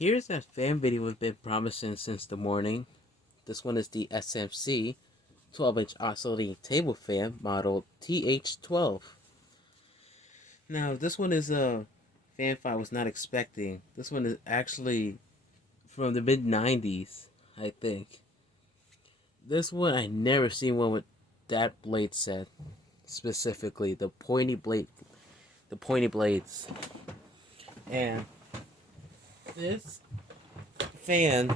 Here's that fan video we've been promising since the morning. This one is the SMC 12-inch oscillating table fan model TH-12. Now, this one is a fan I was not expecting. This one is actually from the mid-90s, I think. This one, I never seen one with that blade set, specifically the pointy blades. And this fan,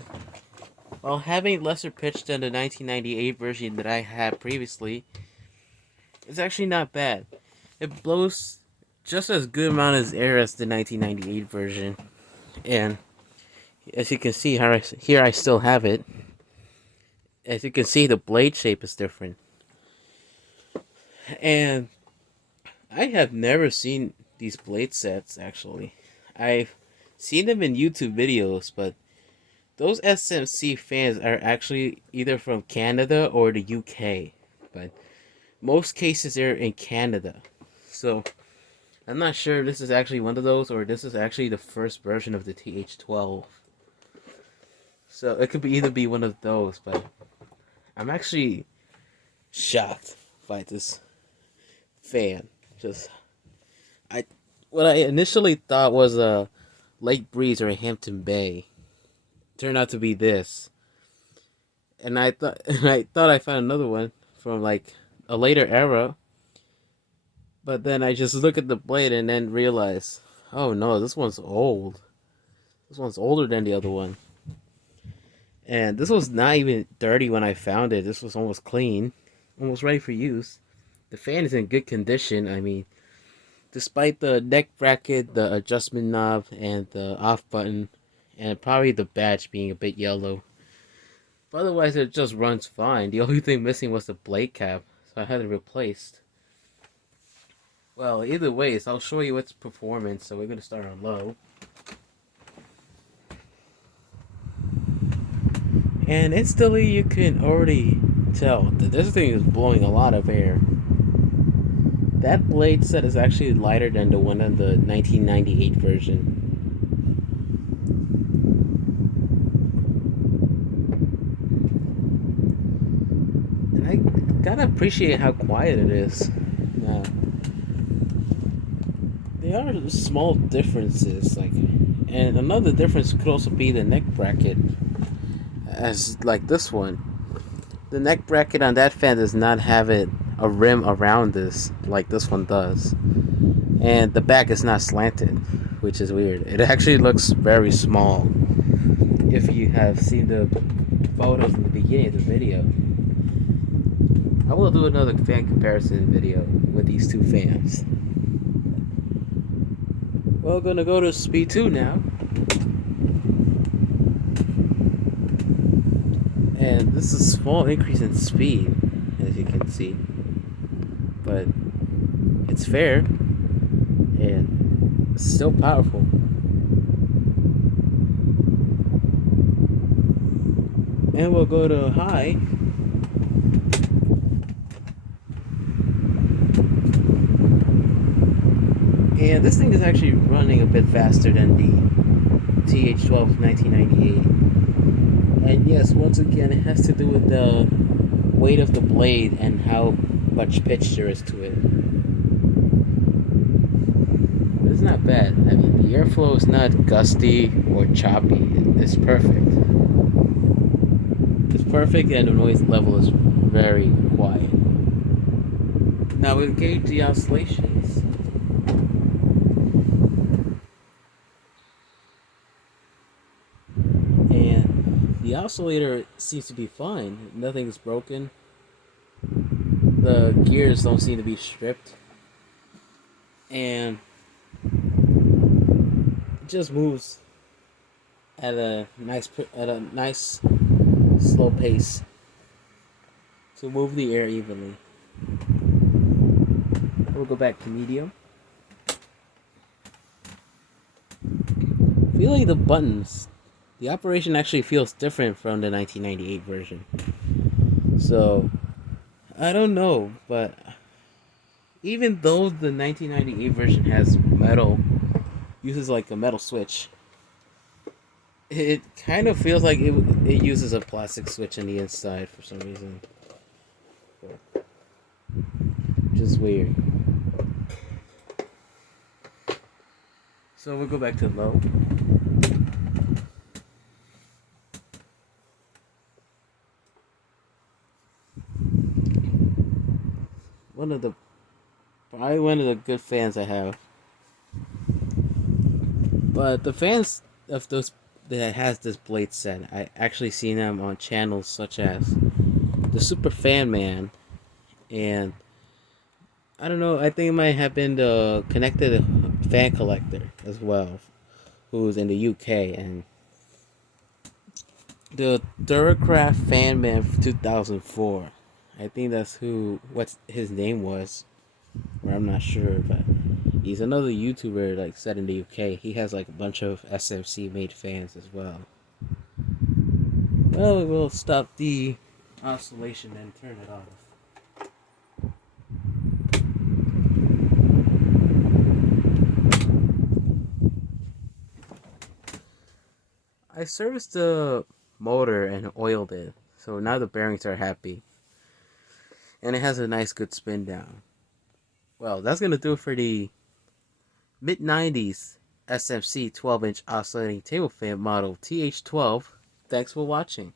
while having lesser pitch than the 1998 version that I had previously, it's actually not bad. It blows just as good amount of air as the 1998 version, and as you can see, here I still have it. As you can see, the blade shape is different, and I have never seen these blade sets actually. I've seen them in YouTube videos, but those SMC fans are actually either from Canada or the UK, but most cases they're in Canada. So I'm not sure if this is actually one of those or this is actually the first version of the TH-12. So it could either be one of those, but I'm actually shocked by this fan. What I initially thought was a Lake Breeze or a Hampton Bay turned out to be this, and I thought I found another one from like a later era, but then I just look at the blade and then realize, oh no, this one's old. This one's older than the other one, and this was not even dirty when I found it. This was almost clean, almost ready for use. The fan is in good condition. I mean, despite the neck bracket, the adjustment knob, and the off button, and probably the badge being a bit yellow. But otherwise, it just runs fine. The only thing missing was the blade cap, so I had it replaced. Well, either way, I'll show you its performance, so we're going to start on low. And instantly, you can already tell that this thing is blowing a lot of air. That blade set is actually lighter than the one on the 1998 version. And I gotta appreciate how quiet it is. Now, there are small differences, and another difference could also be the neck bracket, as like this one. The neck bracket on that fan does not have a rim around this like this one does, and the back is not slanted, which is weird. It actually looks very small if you have seen the photos in the beginning of the video. I will do another fan comparison video with these two fans. Well, gonna go to speed 2 now. And this is a small increase in speed, as you can see. But it's fair and still powerful. And we'll go to high. And this thing is actually running a bit faster than the TH-12 1998. And yes, once again, it has to do with the weight of the blade and how much pitch there is to it. But it's not bad. I mean, the airflow is not gusty or choppy. It's perfect. It's perfect, and the noise level is very quiet. Now we'll gauge the oscillations. The oscillator seems to be fine. Nothing is broken. The gears don't seem to be stripped. And it just moves at a nice slow pace to move the air evenly. We'll go back to medium. Feeling the buttons. The operation actually feels different from the 1998 version. So, I don't know, but even though the 1998 version has metal, uses like a metal switch, It kind of feels like it uses a plastic switch on the inside for some reason. Just weird. So we'll go back to low. Probably one of the good fans I have. But the fans of those that has this blade set, I actually seen them on channels such as the Super Fan Man, and I don't know. I think it might have been the Connected Fan Collector as well, who's in the UK, and the Thoroughcraft Fan Man 2004. I think that's what his name was, or I'm not sure, but he's another YouTuber like set in the UK. He has like a bunch of SMC made fans as well. Well, we'll stop the oscillation and turn it off. I serviced the motor and oiled it, so now the bearings are happy. And it has a nice good spin down. Well, that's gonna do it for the mid-90s SMC 12-inch oscillating table fan model TH-12. Thanks for watching.